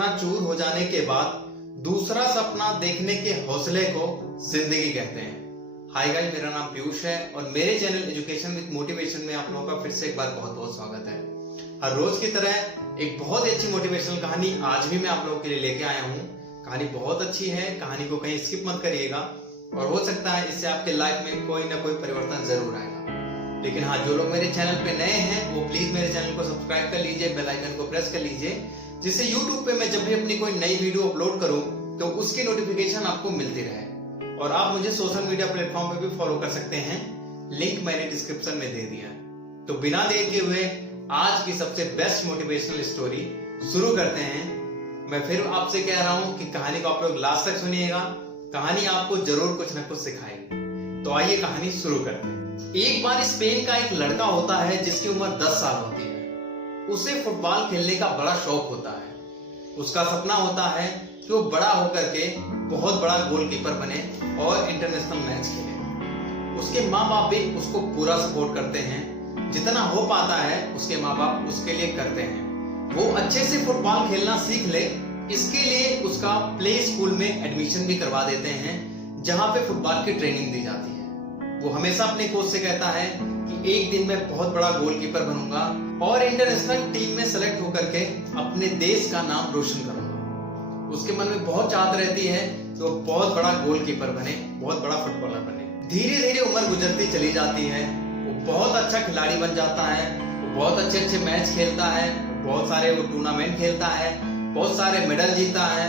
चकनाचूर हो जाने के बाद दूसरा सपना देखने के हौसले को जिंदगी कहते हैं। हाय गाइस, मेरा नाम पीयूष है और मेरे चैनल एजुकेशन विद मोटिवेशन में आप लोगों का फिर से एक बार बहुत बहुत स्वागत है। हर रोज की तरह एक बहुत ही अच्छी मोटिवेशनल कहानी आज भी मैं आप लोगों के लिए लेके आया हूँ। कहानी बहुत अच्छी है, कहानी को कहीं स्किप मत करिएगा और हो सकता है इससे आपके लाइफ में कोई ना कोई परिवर्तन जरूर आएगा। लेकिन हाँ, जो लोग मेरे चैनल पे नए हैं वो प्लीज मेरे चैनल को सब्सक्राइब कर लीजिए, बेल आइकन को प्रेस कर लीजिए, जिससे YouTube पे मैं जब भी अपनी कोई नई वीडियो अपलोड करूं तो उसकी नोटिफिकेशन आपको मिलती रहे। और आप मुझे सोशल मीडिया प्लेटफॉर्म पे भी फॉलो कर सकते हैं, लिंक मैंने डिस्क्रिप्शन में दे दिया है। तो बिना देर के हुए आज की सबसे बेस्ट मोटिवेशनल स्टोरी शुरू करते हैं। मैं फिर आपसे कह रहा हूं कि कहानी को आप लोग लास्ट तक सुनिएगा, कहानी आपको जरूर कुछ ना कुछ सिखाएगी। तो आइए कहानी शुरू करते हैं। एक बार स्पेन का एक लड़का होता है जिसकी उम्र 10 साल होती है। उसे फुटबॉल खेलने का बड़ा शौक होता है। उसका सपना होता है कि वो बड़ा होकर के बहुत बड़ा गोलकीपर बने और इंटरनेशनल मैच खेले। उसके माँ बाप भी उसको पूरा सपोर्ट करते हैं, जितना हो पाता है उसके माँ बाप उसके लिए करते हैं। वो अच्छे से फुटबॉल खेलना सीख ले, इसके लिए उसका प्ले स्कूल में एडमिशन भी करवा देते हैं, जहां पे फुटबॉल की ट्रेनिंग दी जाती है। वो हमेशा अपने कोच से कहता है कि एक दिन मैं बहुत बड़ा गोलकीपर बनूंगा और इंटरनेशनल टीम में सेलेक्ट होकर के अपने देश का नाम रोशन करूंगा। उसके मन में बहुत चाहत रहती है कि वो बहुत बड़ा गोलकीपर बने, बहुत बड़ा फुटबॉलर बने। धीरे धीरे उम्र गुजरती चली जाती है, वो बहुत अच्छा खिलाड़ी बन जाता है, वो बहुत अच्छे अच्छे मैच खेलता है, बहुत सारे वो टूर्नामेंट खेलता है, बहुत सारे मेडल जीता है।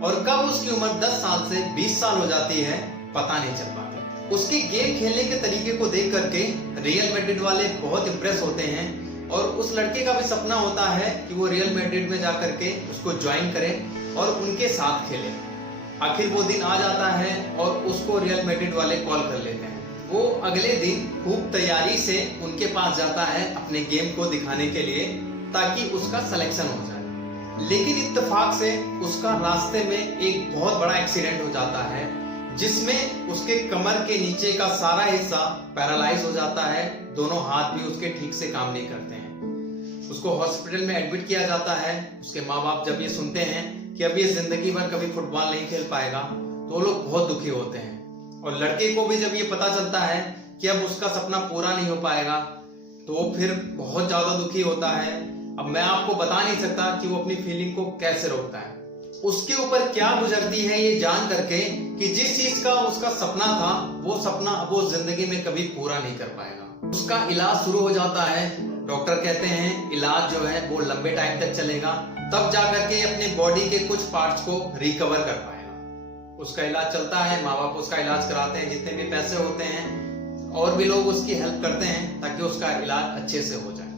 और कब उसकी उम्र 10 साल से 20 साल हो जाती है पता नहीं चल पाता। उसके गेम खेलने के तरीके को देख करके रियल मैड्रिड वाले बहुत इंप्रेस होते हैं और उस लड़के का भी सपना होता है कि वो रियल मैड्रिड में जाकर के उसको ज्वाइन करे और उनके साथ खेले। आखिर वो दिन आ जाता है और उसको रियल मैड्रिड वाले कॉल कर लेते हैं। वो अगले दिन खूब तैयारी से उनके पास जाता है अपने गेम को दिखाने के लिए, ताकि उसका सिलेक्शन हो जाए। लेकिन इत्तेफाक से उसका रास्ते में एक बहुत बड़ा एक्सीडेंट हो जाता है, जिसमें उसके कमर के नीचे का सारा हिस्सा पैरालाइज हो जाता है। दोनों हाथ भी उसके ठीक से काम नहीं करते हैं। उसको हॉस्पिटल में एडमिट किया जाता है। उसके माँ बाप जब ये सुनते हैं कि अब ये जिंदगी भर कभी फुटबॉल नहीं खेल पाएगा तो वो लोग बहुत दुखी होते हैं। और लड़के को भी जब ये पता चलता है कि अब उसका सपना पूरा नहीं हो पाएगा तो वो फिर बहुत ज्यादा दुखी होता है। अब मैं आपको बता नहीं सकता कि वो अपनी फीलिंग को कैसे रोकता है, उसके ऊपर क्या गुजरती है ये जान करके कि जिस चीज का उसका सपना था वो सपना अब वो जिंदगी में कभी पूरा नहीं कर पाएगा। उसका इलाज शुरू हो जाता है। डॉक्टर कहते हैं इलाज जो है वो लंबे टाइम तक चलेगा, तब जाकर के अपने बॉडी के कुछ पार्ट्स को रिकवर कर पाएगा। उसका इलाज चलता है, माँ बाप उसका इलाज कराते हैं, जितने भी पैसे होते हैं और भी लोग उसकी हेल्प करते हैं ताकि उसका इलाज अच्छे से हो जाए।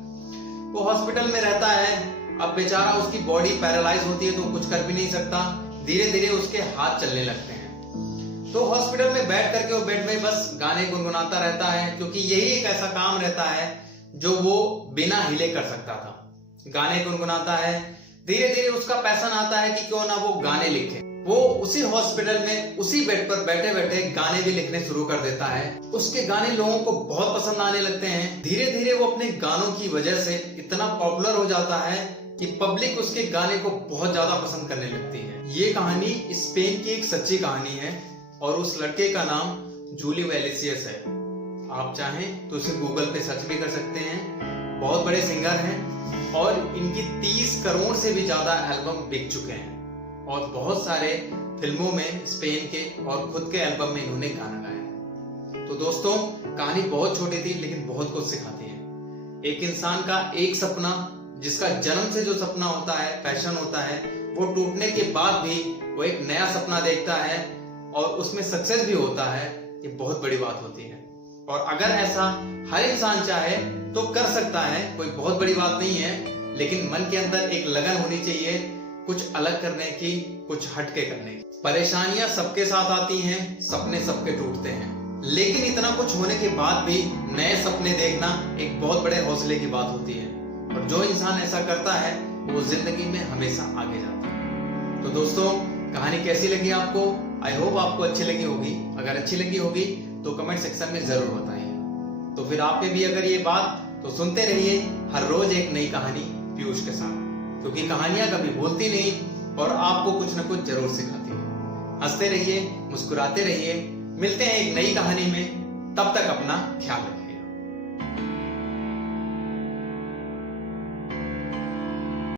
वो हॉस्पिटल में रहता है। अब बेचारा उसकी बॉडी पैरालाइज होती है तो कुछ कर भी नहीं सकता। धीरे धीरे उसके हाथ चलने लगते हैं। तो हॉस्पिटल में बैठ करके वो बेड में बस गाने गुनगुनाता रहता है, क्योंकि यही एक ऐसा काम रहता है जो वो बिना हिले कर सकता था। गाने गुनगुनाता है। धीरे धीरे उसका पैशन आता है कि क्यों ना वो गाने लिखे। वो उसी हॉस्पिटल में उसी बेड पर बैठे बैठे गाने भी लिखने शुरू कर देता है। उसके गाने लोगों को बहुत पसंद आने लगते हैं। धीरे धीरे वो अपने गानों की वजह से इतना पॉपुलर हो जाता है कि पब्लिक उसके गाने को बहुत ज्यादा पसंद करने लगती है। ये कहानी स्पेन की एक सच्ची कहानी है और उस लड़के का नाम जूलियो वेलेसियस है। आप चाहें तो इसे गूगल पे सर्च भी कर सकते हैं। बहुत बड़े सिंगर हैं और इनकी 30 करोड़ से भी ज्यादा एल्बम बिक चुके हैं और बहुत सारे फिल्मों में स्पेन के और खुद के एल्बम में इन्होंने गाना गाया है। तो दोस्तों, कहानी बहुत छोटी थी लेकिन बहुत कुछ सिखाती है। एक इंसान का एक सपना, जिसका जन्म से जो सपना होता है, पैशन होता है, वो टूटने के बाद भी वो एक नया सपना देखता है और उसमें सक्सेस भी होता है। ये बहुत बड़ी बात होती है और अगर ऐसा हर इंसान चाहे तो कर सकता है। कोई बहुत बड़ी बात नहीं है, लेकिन मन के अंदर एक लगन होनी चाहिए कुछ अलग करने की, कुछ हटके करने की। परेशानियां सबके साथ आती हैं, सपने सबके टूटते हैं, लेकिन इतना कुछ होने के बाद भी नए सपने देखना एक बहुत बड़े हौसले की बात होती है। और जो इंसान ऐसा करता है वो जिंदगी में हमेशा आगे जाता है। तो दोस्तों, कहानी कैसी लगी आपको? आई होप आपको अच्छी लगी होगी। अगर अच्छी लगी होगी तो कमेंट सेक्शन में जरूर बताइए। तो फिर आप पे भी अगर ये बात, तो सुनते रहिए हर रोज एक नई कहानी पीयूष के साथ, क्योंकि कहानियां कभी भूलती नहीं, और आपको कुछ न कुछ जरूर सिखाती है। हंसते रहिए, मुस्कुराते रहिए। मिलते हैं एक नई कहानी में। तब तक अपना ख्याल रखिए।